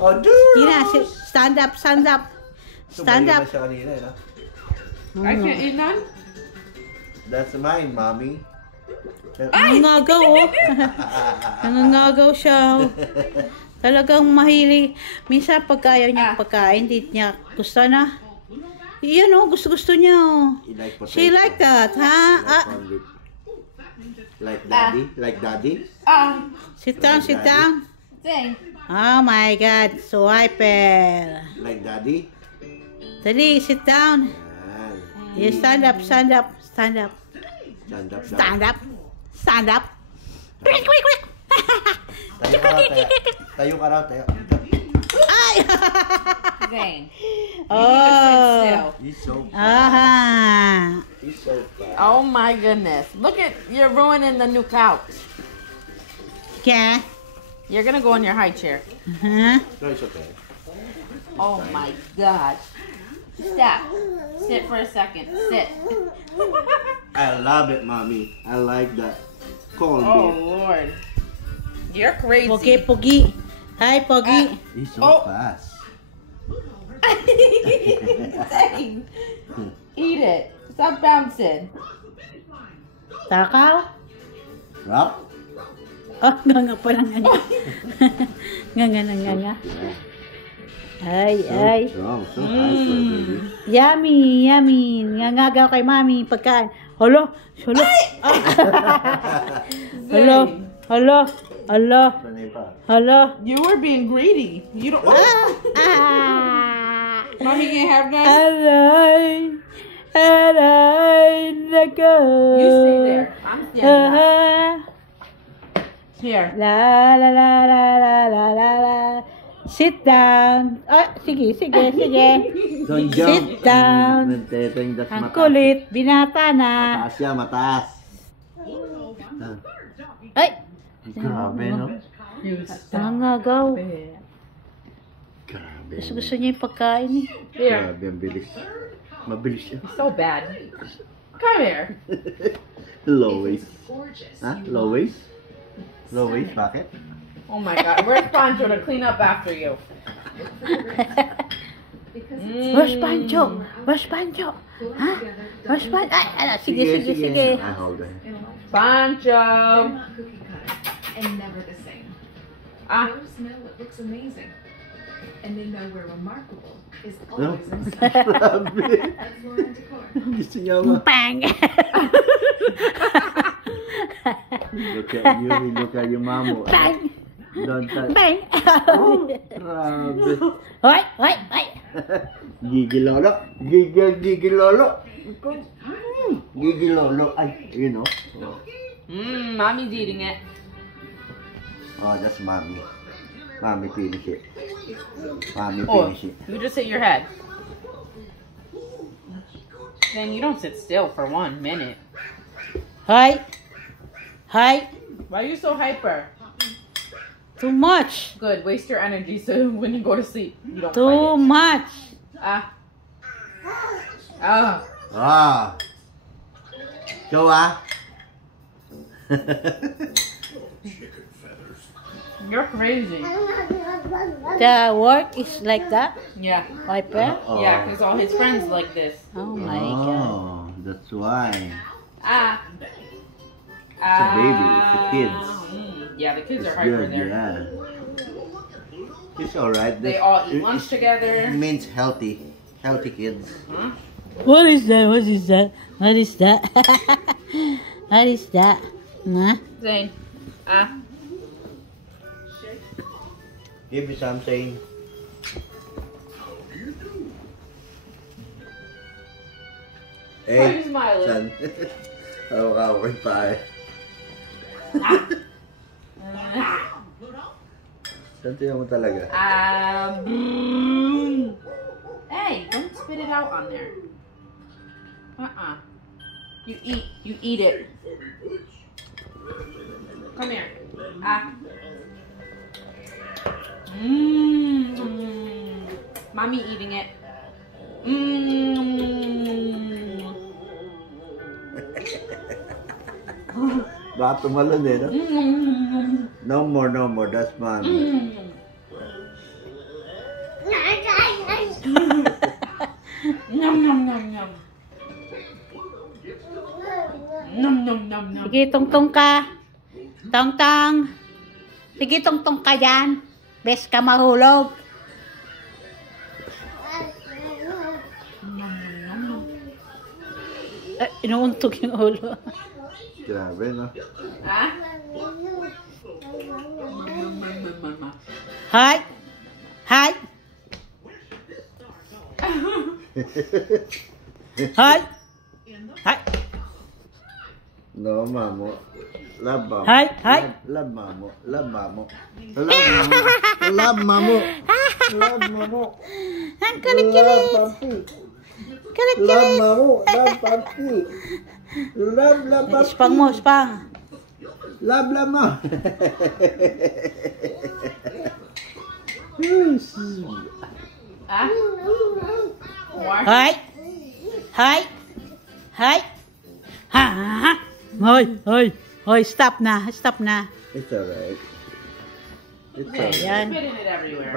Oh, dude! Tina, stand up, stand up. Stand up. Siya kanina, no? I can't eat none. That's mine, mommy. Nangangagaw, oh. Nangangagaw siya, oh. Talagang mahilig. Minsan pagka ayaw niya pagkain, hindi niya gusto na. Yan, oh, gusto niya, oh. She like that, ha? Like daddy? Like daddy? Sit down, sit down. Say. Oh my God, so hyper. Like daddy? Dali, sit down. You stand up, stand up, stand up. Stand up, Stand up, stand up. Quick, quick, quick. Tayo ka raw, tayo. Tayo ka raw, tayo. Ay! Zane. Oh. He's so fast. Aha. He's so fast. Oh my goodness. Look at, you're ruining the new couch. Yeah. You're gonna go in your high chair. Uh-huh. No, it's okay. Oh my God. Stop. Sit for a second. Sit. I love it, mommy. I like that corned Oh beef. Lord. You're crazy. Pogi, Pogi. Hi, Pogi. He's so Oh. fast. Dang. Eat it. Stop bouncing. Takaw. Rock? Oh, nganga pa lang nga. Nganga na nganga. Ay, ay. Strong, so hyper, baby. Yummy, yummy. Ngangagaw kay mami pagkain. Halo, halo. Halo, halo, halo, Sanay pa. halo. You were being greedy. You don't. Ah! Mommy can't have none. Aray, aray, nako. You stay there. I'm standing up. Here. La la la la la la la la. Sit down. Ah, sige, sige, sige. Don't jump. Sit down. Nagteteng das Ang mataas. kulit, binata na. Mataas siya, mataas. Ay, Grabe, no? nangagaw. Grabe. Gusto niya yung pagkain eh. Here. Grabe, ang bilis. Mabilis siya. So bad. Come here. Low waist. Ha? Low waist? Low waist? Bakit? Oh my God. Where's Pancho to clean up after you? Where's Pancho? Where's Pancho? Ha? Where's Pancho? Ay, ano, sige, sige, sige. I hold her. Pancho. And never the same. Ah. Those know what looks amazing. And they know we're remarkable is No? always in sight. Grabe. That's Lauren Decor. Gusto niya ba? Bang! Look at you, look at your mamo. Bang! Don't touch. Bang! Grabe. Hoy, hoy, hoy. Gigi lolo. Gigi lolo. Gigi lolo. Ay, you know. Mommy's eating it. Oh, that's mommy. Mommy finish it. Mommy Oh, finish it. you just hit your head. Then you don't sit still for 1 minute. Hi. Hi. Why are you so hyper? Too much. Good. Waste your energy so when you go to sleep, you don't Too fight much. it. Ah. Ah. Go ah. You're crazy. The work is like that. Yeah. Viper. Yeah, because all his friends like this. Oh my God. Oh, that's why. Ah. It's a baby. It's the kids. Yeah, the kids It's are hyper good, there. yeah. It's alright. They all eat lunch together. It means healthy. Healthy kids. Huh? What is that? What is that? What is that? What is that? Huh? Zane. Ah. Give me something. Why are you Hey, smiling? son. Hawak-hawak pa eh. Saan tiyan mo talaga? Hey, don't spit it out on there. You eat it. Come here. Ah. Mommy eating it. Baka tumalon eh, no? No more, no more. That's mommy. nom, nom. Nom, nom, nom, nom. Sige, tungtong ka. Tongtong. Sige, tungtong ka dyan. Bes ka mahulog. Inuuntog yung ulo. Grabe, no? Ha? Hi! Hi! Hi! Hi! No, mamo. Love mamo. Hi! Hi! Love mamo. Love mamo. Love mamo. Love mamo. Love mamo. Ang kulit-kulit! Love papi. Love Kulit-kulit! mamo. Love papi. Love papi. Spang mo, spang. Love mo. Ha? More? Hi! Hi! Hi! Ha! Ha! Hoy! Hoy! Hoy! Stop na! Stop na! It's alright. It's Okay, alright. Ayan. spitting it everywhere.